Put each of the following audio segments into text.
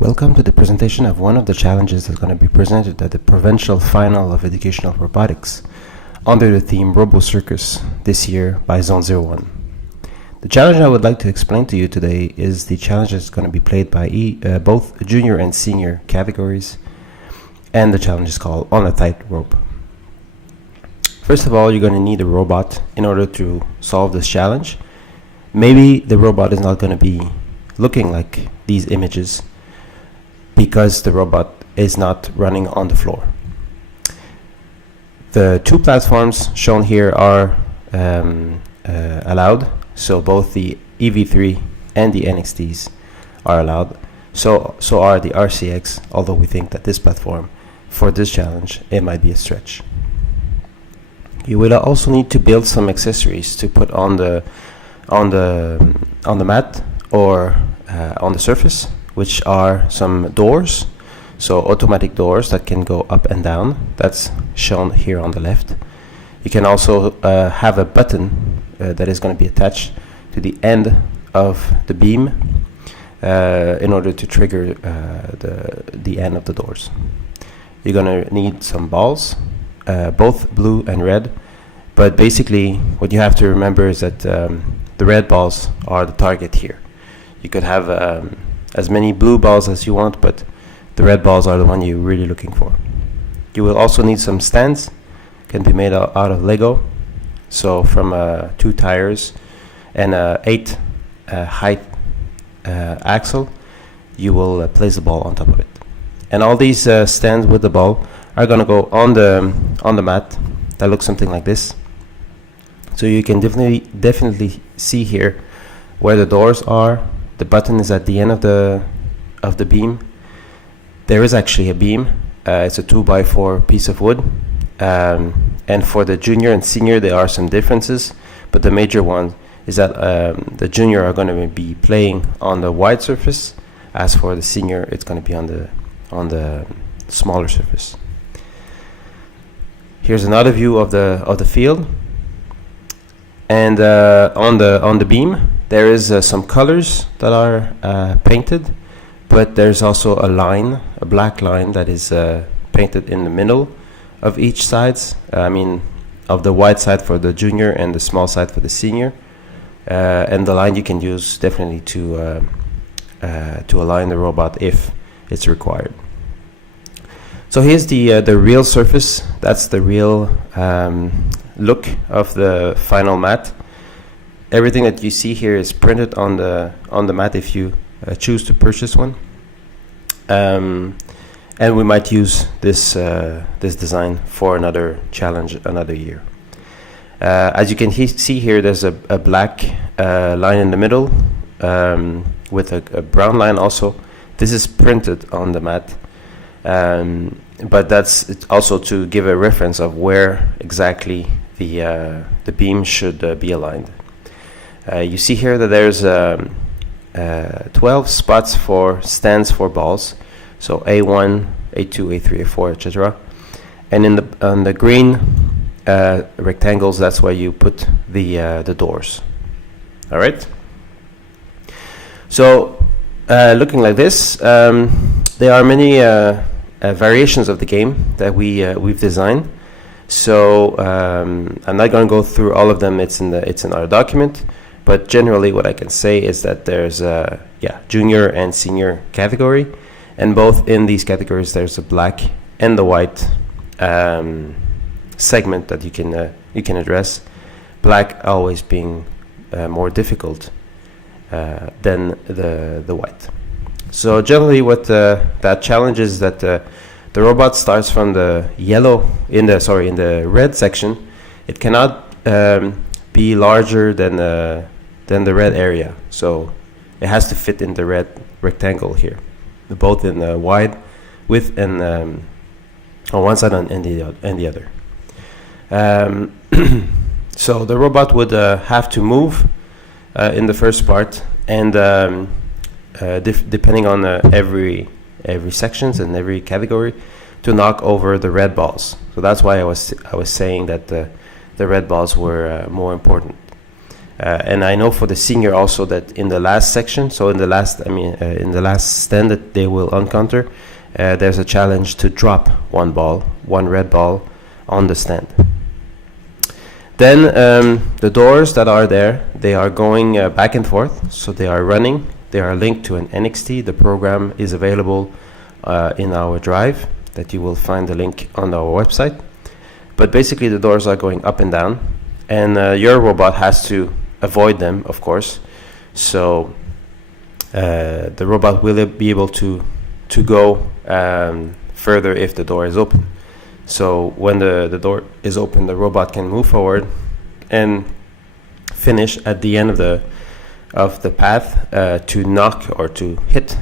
Welcome to the presentation of one of the challenges that's going to be presented at the Provincial Final of Educational Robotics under the theme ROBOCIRCUS this year by Zone01. The challenge I would like to explain to you today is the challenge that's going to be played by both junior and senior categories, and the challenge is called On a Tightrope. First of all, you're going to need a robot in order to solve this challenge. Maybe the robot is not going to be looking like these images because the robot is not running on the floor. The two platforms shown here are allowed, so both the EV3 and the NXTs are allowed. So are the RCX, although we think that this platform for this challenge, it might be a stretch. You will also need to build some accessories to put on the mat or on the surface, which are some doors, so automatic doors that can go up and down. That's shown here on the left. You can also have a button that is going to be attached to the end of the beam in order to trigger the end of the doors. You're going to need some balls, both blue and red, but basically what you have to remember is that the red balls are the target here. You could have as many blue balls as you want, but the red balls are the one you're really looking for. You will also need some stands, can be made out of Lego, so from 2 tires and 8 height axle, you will place the ball on top of it. And all these stands with the ball are going to go on the mat that looks something like this. So you can definitely see here where the doors are. The button is at the end of the beam. There is actually a beam. It's a 2x4 piece of wood. And for the junior and senior, there are some differences, but the major one is that the junior are going to be playing on the wide surface. As for the senior, it's going to be on the smaller surface. Here's another view of the field, and on the beam there is some colors that are painted, but there's also a black line that is painted in the middle of each sides. Of the wide side for the junior and the small side for the senior, and the line you can use definitely to align the robot if it's required. So here's the real surface. That's the real look of the final mat. Everything that you see here is printed on the mat if you choose to purchase one. And we might use this design for another challenge another year. As you can see here, there's a black line in the middle with a brown line also. This is printed on the mat, but that's also to give a reference of where exactly the beam should be aligned. You see here that there's 12 spots for stands for balls, so A1, A2, A3, A4, etc. And on the green rectangles, that's where you put the doors. All right. So looking like this, there are many variations of the game that we've designed. So I'm not going to go through all of them. It's in our document. But generally, what I can say is that there's a junior and senior category, and both in these categories there's a black and the white segment that you can address. Black always being more difficult than the white. So generally, what that challenge is that the robot starts from the yellow in the red section. It cannot be larger than the red area, so it has to fit in the red rectangle here, both in the wide width and on one side and the other. So the robot would have to move in the first part, and depending on every sections and every category, to knock over the red balls. So that's why I was saying that the red balls were more important. And I know for the senior also that in the last section, so in the last, in the last stand that they will encounter, there's a challenge to drop one red ball on the stand. Then the doors that are there, they are going back and forth, so they are running. They are linked to an NXT. The program is available in our drive that you will find the link on our website. But basically the doors are going up and down, and your robot has to avoid them, of course. So the robot will be able to go further if the door is open. So when the door is open, the robot can move forward and finish at the end of the path to knock or to hit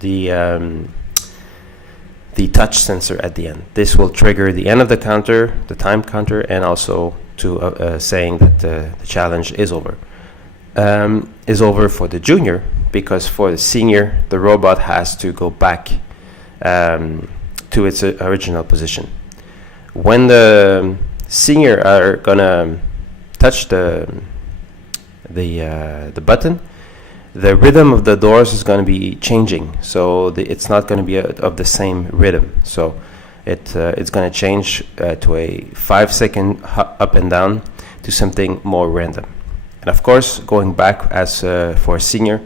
the touch sensor at the end. This will trigger the end of the counter, the time counter, and also to saying that the challenge is over. Is over for the junior, because for the senior, the robot has to go back to its original position. When the senior are gonna touch the button, the rhythm of the doors is going to be changing, so it's not going to be of the same rhythm. So it's going to change to a 5-second up and down to something more random. And of course, going back as for a senior,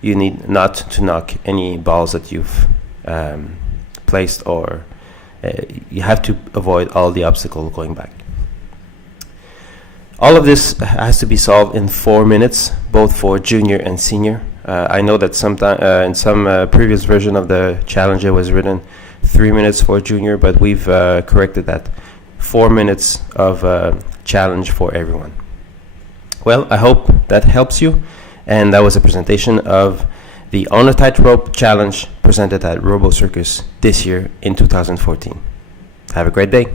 you need not to knock any balls that you've placed, or you have to avoid all the obstacles going back. All of this has to be solved in 4 minutes, both for junior and senior. I know that in some previous version of the challenge it was written 3 minutes for junior, but we've corrected that. 4 minutes of challenge for everyone. Well, I hope that helps you, and that was a presentation of the On a Tightrope challenge presented at ROBOCIRCUS this year in 2014. Have a great day.